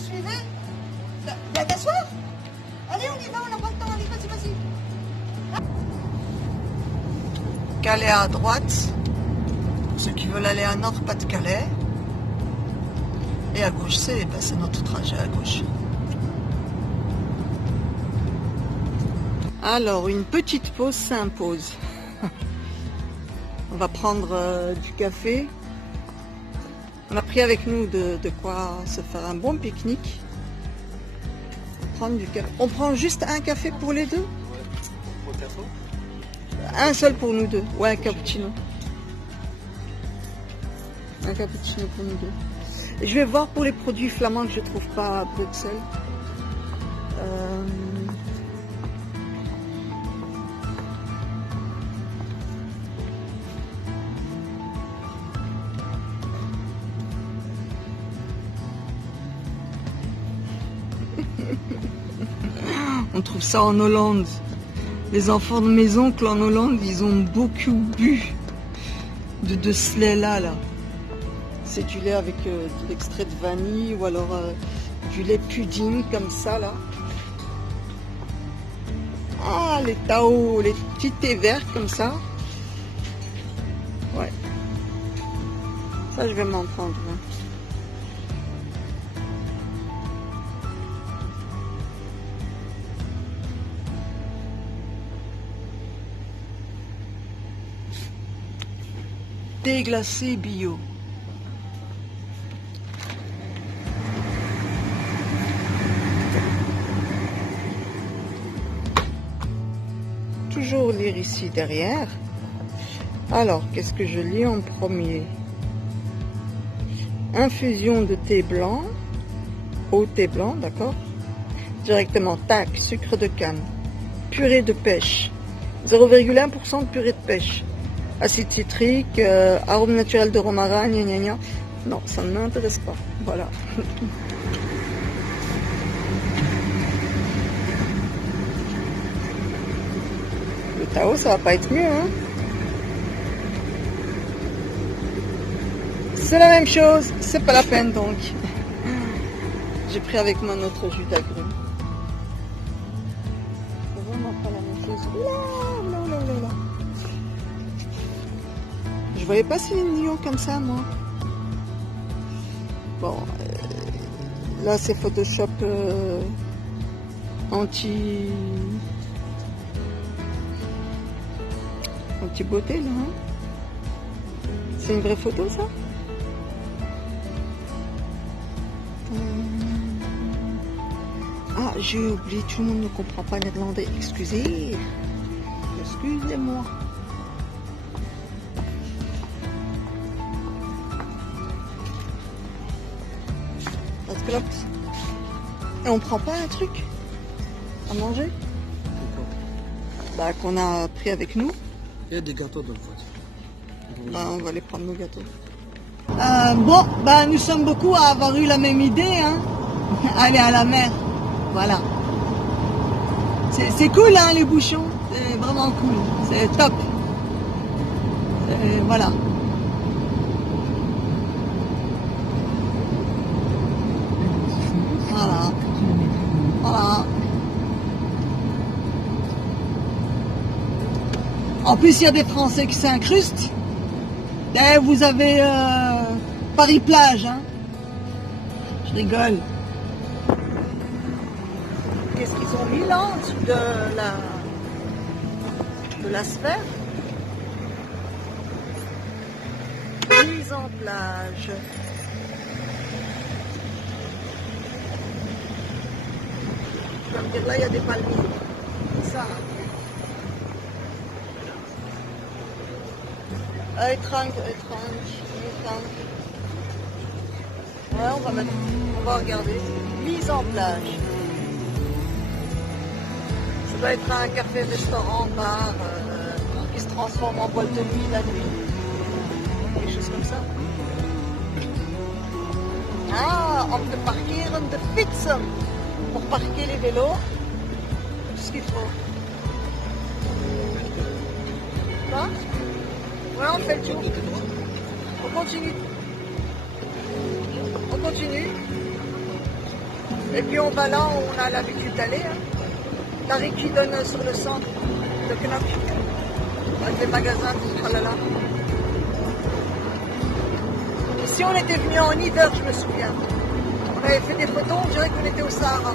suivez? Viens t'asseoir. Allez, on y va, on n'a pas le temps. Allez, vas-y. Calais à droite. Pour ceux qui veulent aller à Nord-Pas-de-Calais. Et à gauche, c'est notre trajet à gauche. Alors, une petite pause s'impose. On va prendre du café. On a pris avec nous de quoi se faire un bon pique-nique. Prendre du café. On prend juste un café pour les deux? Un seul pour nous deux. Ouais, un cappuccino. Un cappuccino pour nous deux. Je vais voir pour les produits flamands que je trouve pas à Bruxelles. On trouve ça en Hollande. Les enfants de mes oncles en Hollande, ils ont beaucoup bu de ce lait-là. C'est du lait avec de l'extrait de vanille ou alors du lait pudding comme ça là. Ah, les Tao, les petits thés verts comme ça. Ouais. Ça, je vais m'en prendre. Hein. Thé glacé bio. Toujours lire ici derrière. Alors, qu'est-ce que je lis en premier? Infusion de thé blanc. Au thé blanc, d'accord. Directement, tac, sucre de canne. Purée de pêche. 0,1% de purée de pêche. Acide citrique, arôme naturel de romarin, gna gna gna. Non, ça ne m'intéresse pas. Voilà. Le Tao, ça va pas être mieux, hein. C'est la même chose, c'est pas la peine donc. J'ai pris avec moi notre jus d'agrumes. C'est vraiment pas la même chose. Là. Je voyais pas Céline Dion comme ça, moi. Bon, là c'est Photoshop anti-beauté, là. Hein. C'est une vraie photo, ça? Ah, j'ai oublié, tout le monde ne comprend pas néerlandais. Excusez-moi. Et on prend pas un truc à manger? Bah, qu'on a pris avec nous. Il y a des gâteaux dans le voiture. Bah, on va aller prendre nos gâteaux. Bon, bah, nous sommes beaucoup à avoir eu la même idée, hein. Aller à la mer. Voilà. C'est cool, hein, les bouchons. C'est vraiment cool. C'est top. Voilà. Voilà. En plus, il y a des Français qui s'incrustent. Et vous avez Paris-Plage, hein. Je rigole. Qu'est-ce qu'ils ont mis là en dessous de la sphère? Mise en plage. Tu vas me dire, là, il y a des palmiers. C'est ça. Étrange. Ouais, on va regarder. Mise en plage. Ça doit être un café-restaurant, bar, qui se transforme en boîte de nuit la nuit. Quelque chose comme ça. Ah, on peut parkeren de fietsen. Pour parquer les vélos, tout ce qu'il faut. Quoi? Ouais, on fait le tour. On continue. Et puis on va là où on a l'habitude d'aller. Hein. La rue qui donne sur le centre de Knock. Avec les magasins, tout ça là. Ici on était venu en hiver, je me souviens. On avait fait des photos, on dirait qu'on était au Sahara.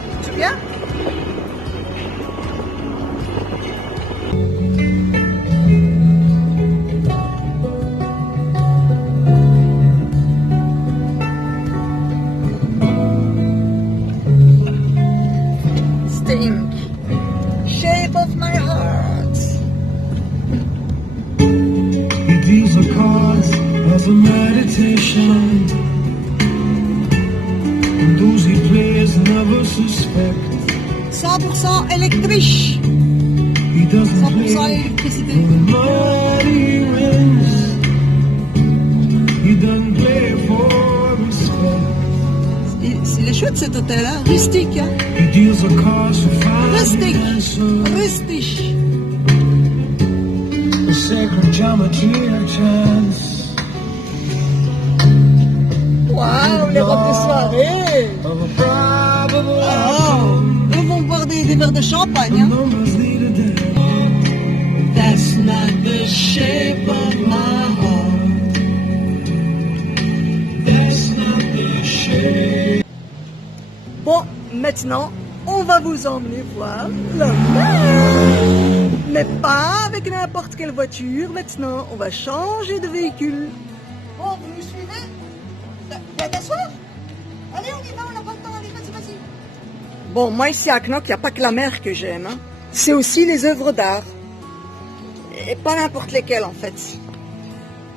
Tu te souviens? Sting. Shape of my heart. He deals the cards as a meditation, and those he plays never suspect. 100% électrique. He doesn't 100% play électricité. for the money he wins. He doesn't play for respect. Il est chouette cet hôtel, hein? Rustique. Hein? He deals the cards to find the Rustique. answer. Rustique. The sacred geometry of chance. Waouh, les robes de soirée. Of a probable Oh, eux vont boire des verres de champagne. Hein? numbers lead a dead. That's not the shape of my heart. That's not the shape. Bon, maintenant, on va vous emmener voir la mer. Mais pas avec n'importe quelle voiture. Maintenant, on va changer de véhicule. Bon, vous nous suivez? Viens t'asseoir. Allez, on y va, on n'a pas le temps. Allez, vas-y. Bon, moi ici à Knock, il n'y a pas que la mer que j'aime. Hein. C'est aussi les œuvres d'art. Et pas n'importe lesquelles en fait.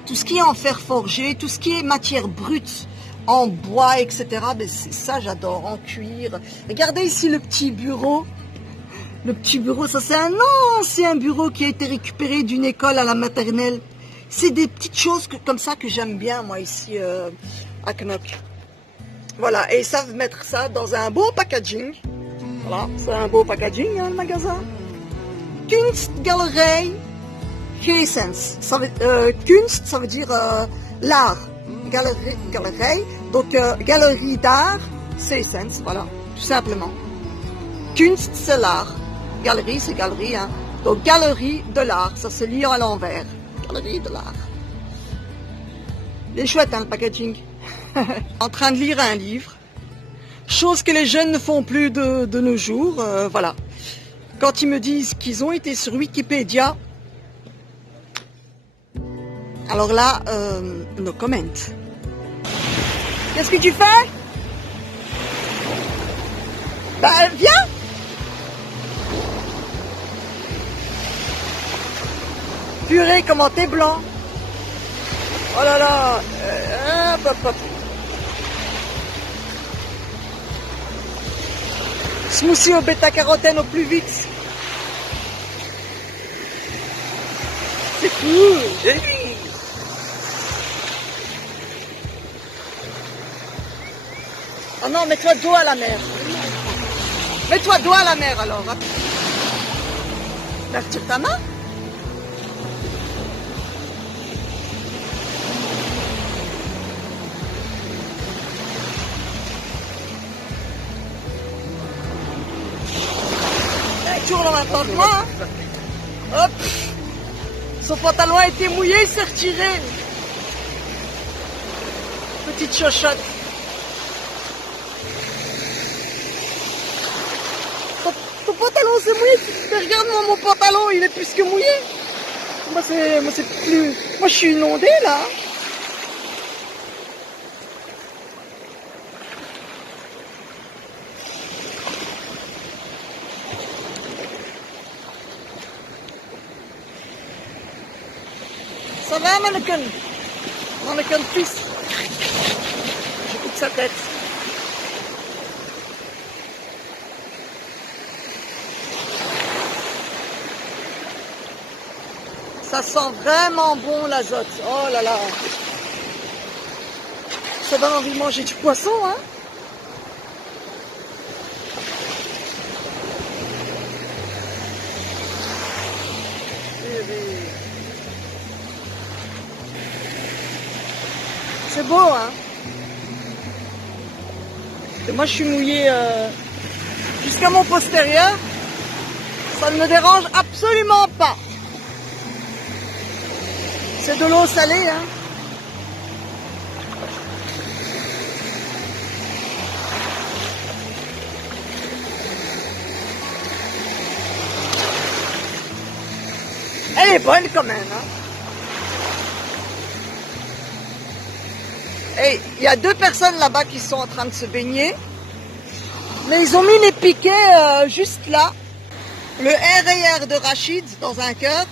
Tout ce qui est en fer forgé, tout ce qui est matière brute, en bois, etc. Ben c'est ça, j'adore, en cuir. Regardez ici le petit bureau. Le petit bureau, ça c'est un ancien bureau qui a été récupéré d'une école à la maternelle. C'est des petites choses comme ça que j'aime bien, moi, ici à Knock. Voilà, et ils savent mettre ça dans un beau packaging. Voilà, c'est un beau packaging, hein, le magasin. Kunstgalerie Geesens. Kunst, ça veut dire l'art. Galerie, donc galerie d'art, Geesens, voilà, tout simplement. Kunst, c'est l'art. Galerie, c'est galerie, hein. Donc galerie de l'art, ça se lit à l'envers. Galerie de l'art. Il est chouette, hein, le packaging. En train de lire un livre. Chose que les jeunes ne font plus de nos jours, voilà. Quand ils me disent qu'ils ont été sur Wikipédia, alors là, no comment. Qu'est-ce que tu fais? Ben, viens! Purée, comment t'es blanc! Oh là là! Hop, hop. Smoothie au bêta-carotène au plus vite! C'est cool! Oh non, mets-toi dos à la mer. Mets-toi dos à la mer alors. Lève sur ta main. Toujours le même temps que moi. Hein. Hop. Son pantalon a été mouillé, il s'est retiré. Petite chochotte. Ton pantalon c'est mouillé, mais regarde-moi mon pantalon, il est plus que mouillé. Moi c'est plus. Moi je suis inondée là. Ça va mannequin? Mannequin fils. J'écoute sa tête. Ça sent vraiment bon l'azote. Oh là là. Ça donne envie de manger du poisson, hein. C'est beau, hein. Et moi, je suis mouillée jusqu'à mon postérieur. Ça ne me dérange absolument pas. C'est de l'eau salée, hein. Elle est bonne quand même, hein. Et il y a 2 personnes là-bas qui sont en train de se baigner. Mais ils ont mis les piquets juste là. Le RER de Rachid dans un cœur.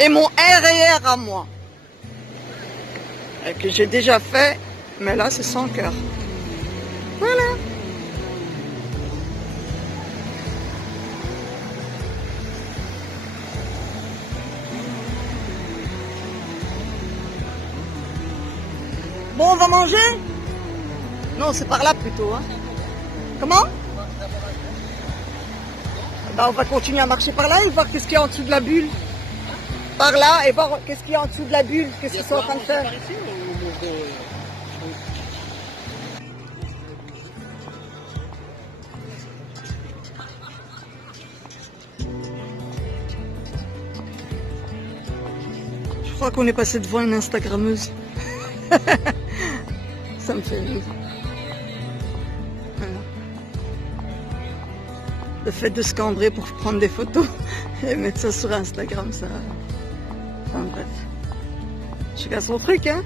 Et mon RER à moi. Et que j'ai déjà fait. Mais là, c'est sans cœur. Voilà. Bon, on va manger? Non, c'est par là plutôt. Hein. Comment? Ben, on va continuer à marcher par là et voir qu'est-ce qu'il y a en dessous de la bulle. Par là et voir qu'est-ce qu'il y a en dessous de la bulle. Qu'est-ce qu'ils sont en train de faire. Je crois qu'on est passé devant une Instagrammeuse. Ça me fait rire. Voilà. Le fait de se cambrer pour prendre des photos et mettre ça sur Instagram, ça... Enfin bref. Chacun son truc, hein.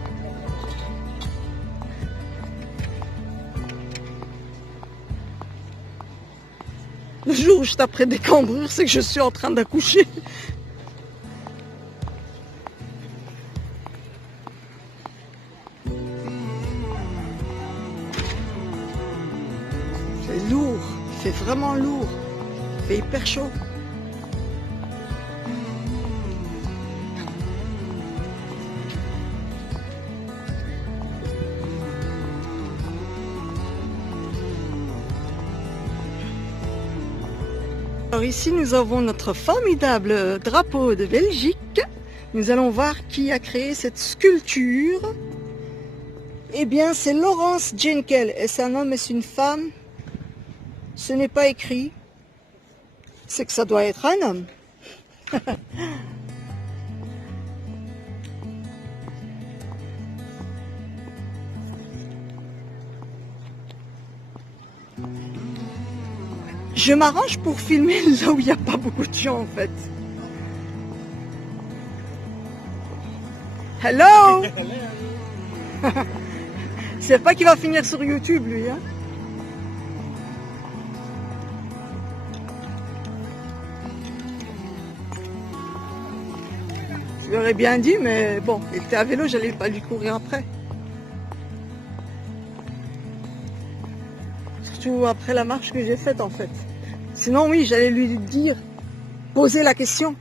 Le jour où je taperai des cambrures, c'est que je suis en train d'accoucher. C'est lourd, il fait vraiment lourd, il fait hyper chaud. Alors ici nous avons notre formidable drapeau de Belgique. Nous allons voir qui a créé cette sculpture. Eh bien c'est Laurence Jenkel. Est-ce un homme, est-ce une femme? Ce n'est pas écrit. C'est que ça doit être un homme. Je m'arrange pour filmer là où il n'y a pas beaucoup de gens en fait. Hello. C'est pas qu'il va finir sur YouTube lui, hein. Je lui aurais bien dit, mais bon, il était à vélo, j'allais pas lui courir après. Surtout après la marche que j'ai faite en fait. Sinon oui, j'allais lui dire, poser la question.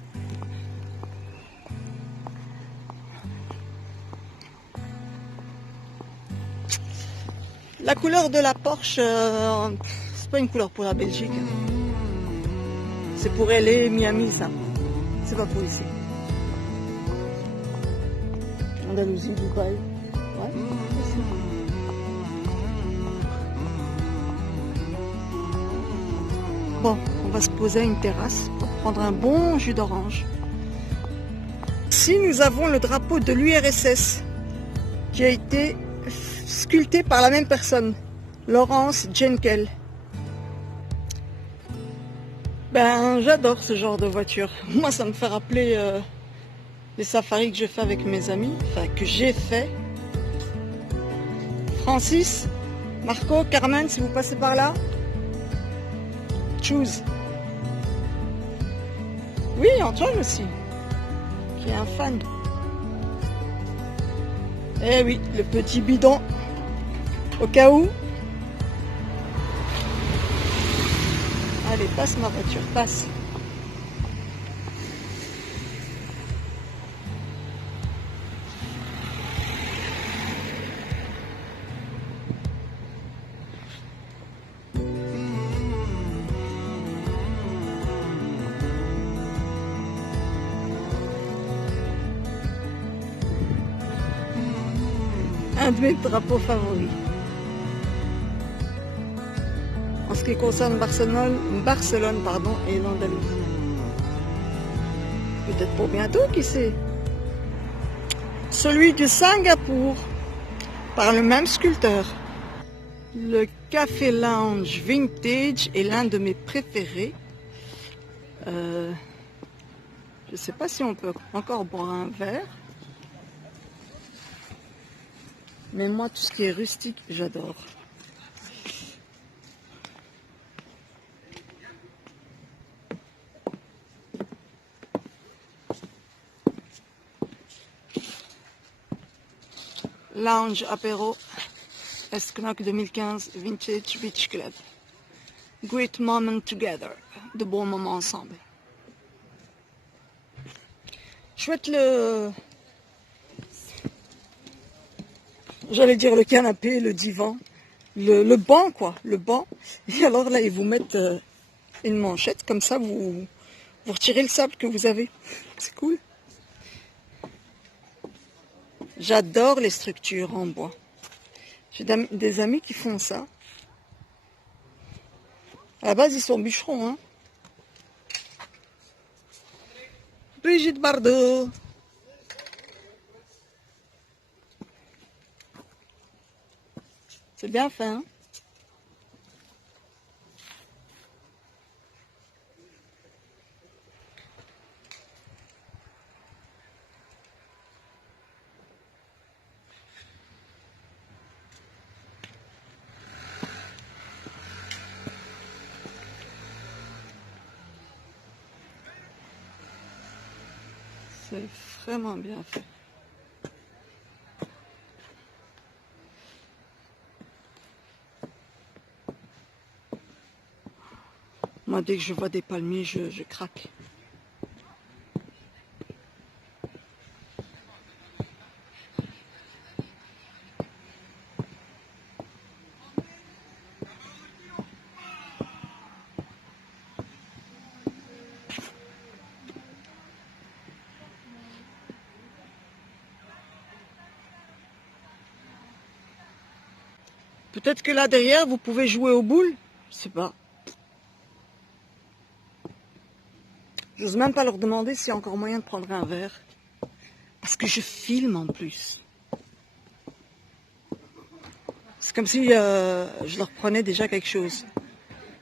La couleur de la Porsche, c'est pas une couleur pour la Belgique. C'est pour LA, Miami ça. C'est pas pour ici. Andalousie, Dubaï. Ouais, ici. Bon, on va se poser à une terrasse pour prendre un bon jus d'orange. Ici, nous avons le drapeau de l'URSS qui a été sculpté par la même personne, Laurence Jenkel. Ben, j'adore ce genre de voiture. Moi, ça me fait rappeler les safaris que je fais avec mes amis, enfin que j'ai fait. Francis, Marco, Carmen, si vous passez par là. Choose. Oui, Antoine aussi, qui est un fan. Eh oui, le petit bidon, au cas où. Allez, passe ma voiture, passe. Un de mes drapeaux favoris. en ce qui concerne Barcelone et l'Andalousie. Peut-être pour bientôt, qui sait. Celui de Singapour, par le même sculpteur. Le Café Lounge Vintage est l'un de mes préférés. Je ne sais pas si on peut encore boire un verre. Mais moi, tout ce qui est rustique, j'adore. Lounge apéro, Escnoc 2015, Vintage Beach Club. Great moment together, de bons moments ensemble. Chouette j'allais dire le canapé, le divan, le banc quoi, le banc. Et alors là, ils vous mettent une manchette, comme ça vous retirez le sable que vous avez. C'est cool. J'adore les structures en bois. J'ai des amis qui font ça. À la base, ils sont bûcherons. Hein. Brigitte Bardot. C'est bien fait, hein? C'est vraiment bien fait. Moi, dès que je vois des palmiers, je craque. Peut-être que là derrière, vous pouvez jouer aux boules. Je sais pas. J'ose même pas leur demander s'il y a encore moyen de prendre un verre. Parce que je filme en plus. C'est comme si je leur prenais déjà quelque chose.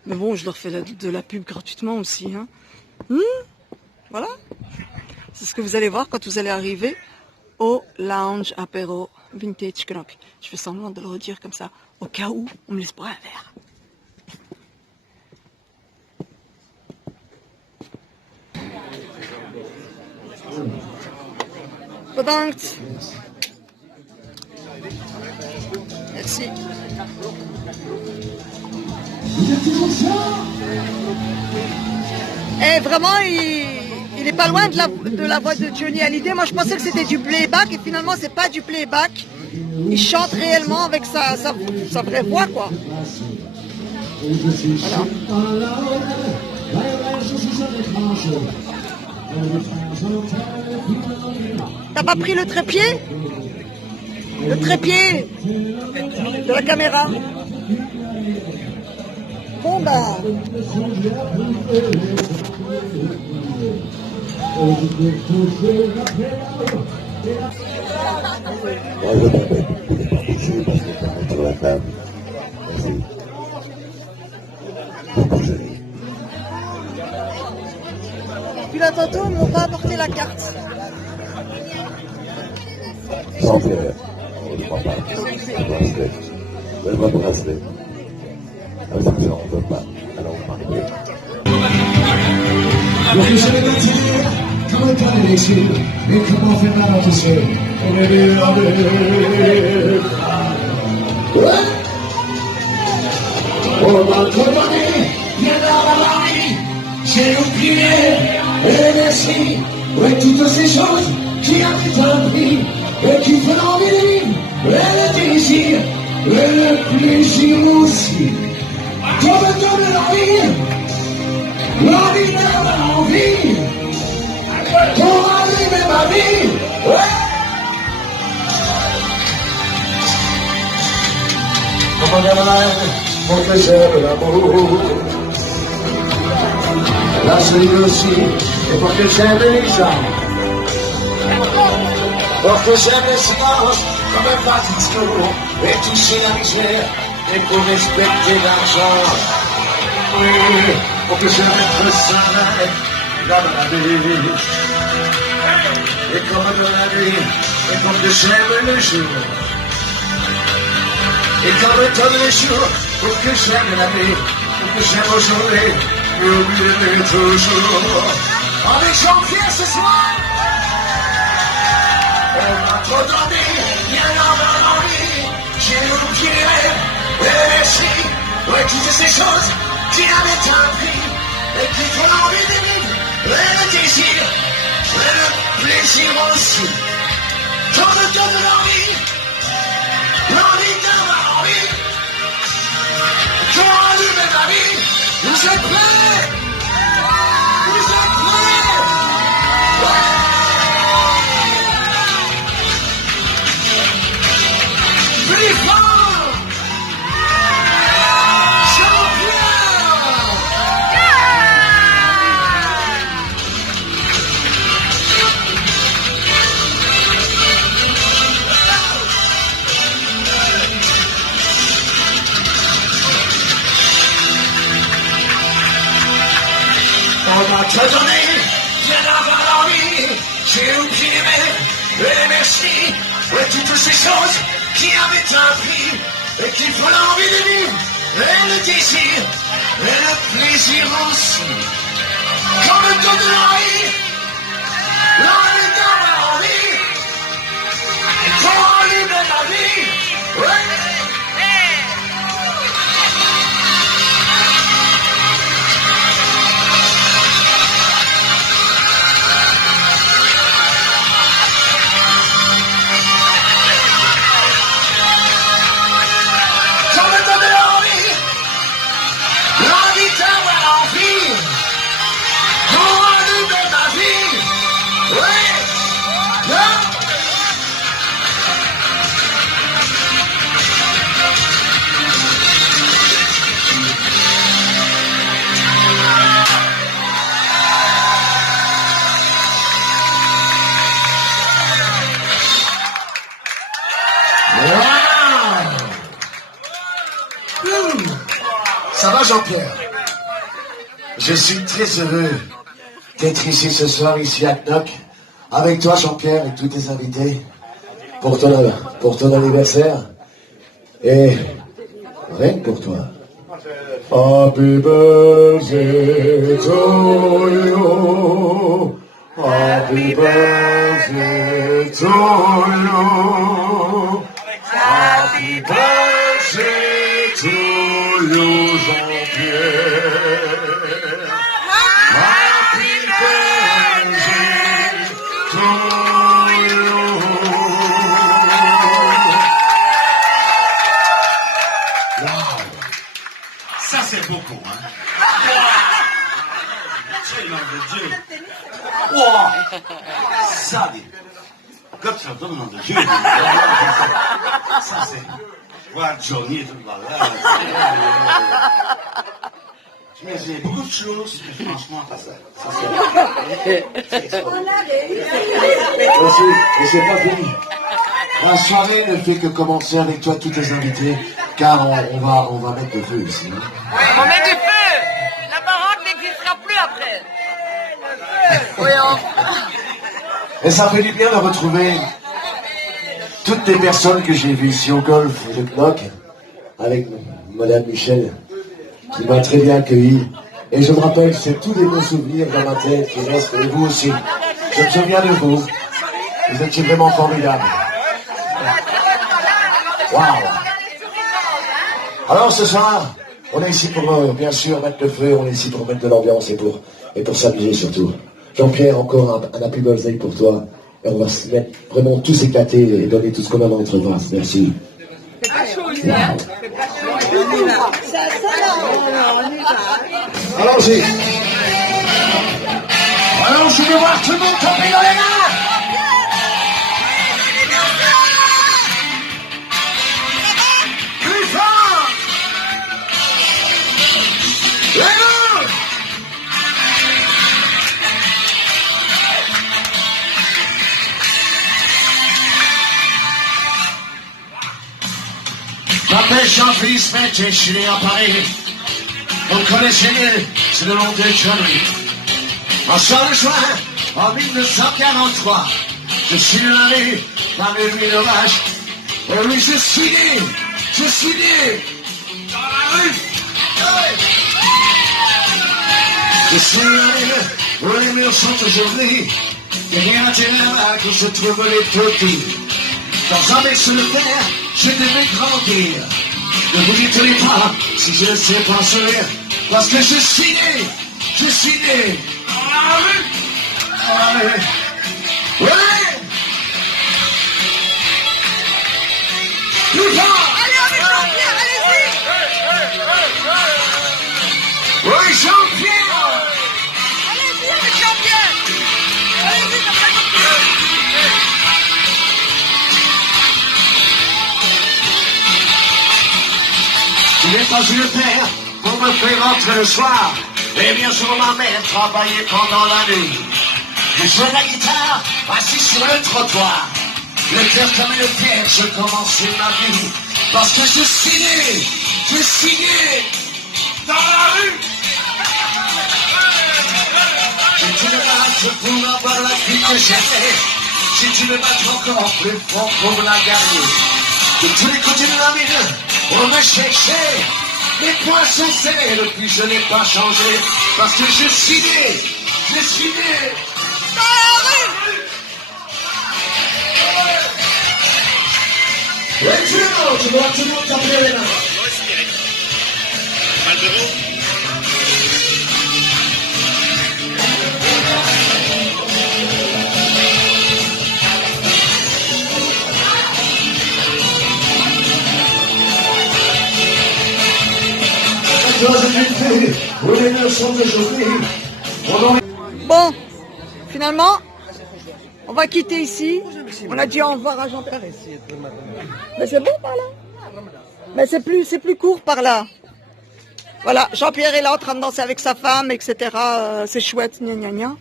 Mais bon, je leur fais de la pub gratuitement aussi. Hein. Voilà. C'est ce que vous allez voir quand vous allez arriver au Lounge Apéro Vintage Knock. Je fais semblant de le redire comme ça, au cas où on me laisse boire un verre. Bedankt. Merci. Et vraiment, il est pas loin de la voix de Johnny Hallyday. Moi, je pensais que c'était du playback et finalement, c'est pas du playback. Il chante réellement avec sa vraie voix, quoi. Voilà. T'as pas pris le trépied? Le trépied de la caméra. Bon bah. Puis là tantôt ils m'ont pas apporté la carte. Sans faire, on ne croit pas. Un bracelet. Donne-moi un bracelet. Ah, ça, on ne peut pas. Alors on parle bien. Lo que se le considera come il cane dei sì, e come Fernando ti sei, e ne deve avere. Oh, ma come me, viene la mani, j'ai oublié, et merci, ouais, toutes ces choses qui ont appris, et qui font envie, et le désir, et le plaisir aussi. Come donne la vie, la vie n'a envie, pour arriver ma vie, ouais. Come on, pour que j'aime l'amour. La solitude aussi, et pour que j'aime les âmes. Pour que j'aime le silence, comme un pas discours, et toucher la misère, et pour respecter l'argent. Oui, pour que j'aime être seul, dans la vie. Et comme dans la nuit, et comme que j'aime le jour. Et comme tous les jours, pour que j'aime la vie, pour que j'aime aujourd'hui, et oublier toujours. Avec Jean-Pierre ce soir. On m'a trop donné, bien avant l'envie, j'ai oublié les récits, ouais, toutes ces choses qui avaient un prix, et qui font l'envie de vivre, et le désir, et le plaisir aussi. Quand me donne l'envie d'avoir envie, quand allume ma vie, vous êtes prêts? Vous êtes prêts? Ouais. Plus fort! On m'a tout donné, bien avant l'envie, j'ai oublié les merci, ouais, toutes ces choses qui avaient un prix, et qui font l'envie de vivre, et le désir, et le plaisir aussi. Comme me donne l'envie d'avoir envie, pour allumer la vie, ouais. Ça va Jean-Pierre? Je suis très heureux d'être ici ce soir, ici à Knock, avec toi Jean-Pierre et tous tes invités, pour ton anniversaire, et rien que pour toi. Happy birthday to you, happy birthday to you, happy birthday to you, Jean-Pierre. Happy birthday to you. Wow. Ça c'est beaucoup, hein. C'est nom de Dieu. Wow. Ça dit. Quand tu entends le nom de Dieu, ça c'est. Voir Johnny et tout le bordel. Mais j'ai beaucoup de choses, mais franchement, pas ça. Ça c'est. Merci, et c'est pas fini. La soirée ne fait que commencer avec toi, tous tes invités, car on va mettre le feu ici. Hein. On met du feu. La baraque n'existera plus après. Oui, Et ça fait du bien de retrouver toutes les personnes que j'ai vues ici au golf de Knock, avec Madame Michel, qui m'a très bien accueilli. Et je me rappelle, c'est tous les bons souvenirs dans ma tête qui restent, et vous aussi. Je me souviens de vous. Vous étiez vraiment formidables. Waouh! Alors ce soir, on est ici pour, bien sûr, mettre le feu, on est ici pour mettre de l'ambiance et pour s'amuser surtout. Jean-Pierre, encore un happy birthday pour toi. Et on va se mettre vraiment tous éclater et donner tout ce qu'on a dans notre grâce. Merci. Wow. Allons-y. Alors, je vais voir tout le monde tomber dans les mains. Plus fort. m'appelle Jean-Fils Métier, je suis né à Paris. Vous connaissez mieux, c'est le nom de Johnny. En soir de juin, en 1943, je suis dans la rue, dans les rues d'Orage. Et oui, je suis né dans la rue. Je suis allé où les murs sont aujourd'hui. Et rien à dire là où se trouvent les petits. Dans un vaisseau de terre, je devais grandir. Ne vous dites pas si je ne sais pas sourire. Parce que je suis né dans la rue. Dans la rue. Ouais. Plus fort. Allez, avec Jean-Pierre, allez-y. Oui, Jean-Pierre. Allez-y avec Jean-Pierre. Allez-y, comme ça, Je n'ai pas eu le père pour me faire rentrer le soir. Et bien sûr ma mère travaillait pendant la nuit. Je jouais la guitare, assis sur le trottoir. Le cœur comme une pierre, je commençais ma vie. Parce que je suis né dans la rue. Si tu me battes pour avoir la vie que j'avais, si tu me battes encore plus fort pour la gagner. De tous les côtés de la ville, on me cherchait. Les points sont serrés, depuis je n'ai pas changé. Parce que je suis né dans la rue. Et tu dois toujours t'appeler là. Bon, finalement, on va quitter ici. On a dit au revoir à Jean-Pierre. Mais c'est bon par là. Mais c'est plus court par là. Voilà, Jean-Pierre est là en train de danser avec sa femme, etc. C'est chouette, gna gna gna.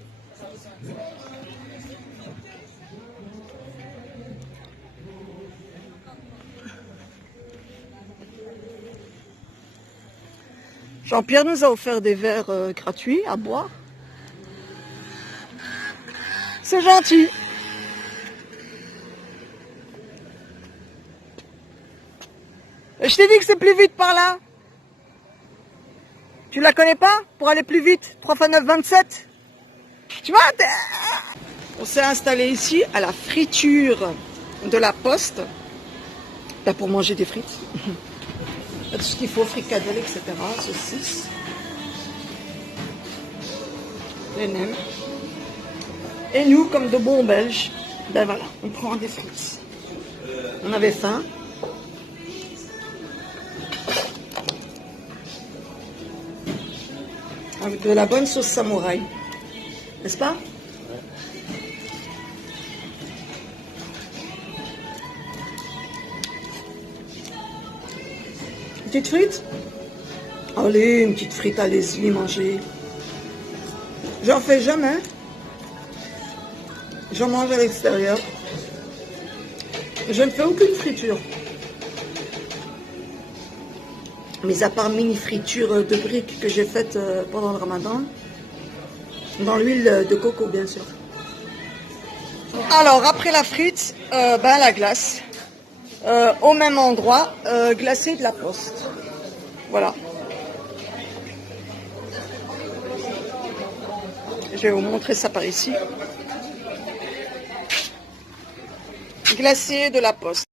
Jean-Pierre nous a offert des verres gratuits à boire. C'est gentil. Et je t'ai dit que c'est plus vite par là. Tu la connais pas? Pour aller plus vite, 3 x 9, 27. Tu vois? On s'est installé ici à la friture de la Poste. Là pour manger des frites. Tout ce qu'il faut, fricadelle, etc. Saucisses. Les nems. Et nous, comme de bons Belges, ben voilà, on prend des frites. On avait faim. Avec de la bonne sauce samouraï. N'est-ce pas? Petite frite? Allez, une petite frite, allez-y, mangez. J'en fais jamais. J'en mange à l'extérieur. Je ne fais aucune friture. Mais à part mini friture de briques que j'ai faite pendant le ramadan. Dans l'huile de coco, bien sûr. Alors, après la frite, la glace. Au même endroit, glacé de la Poste. Voilà. Je vais vous montrer ça par ici. Glacé de la Poste.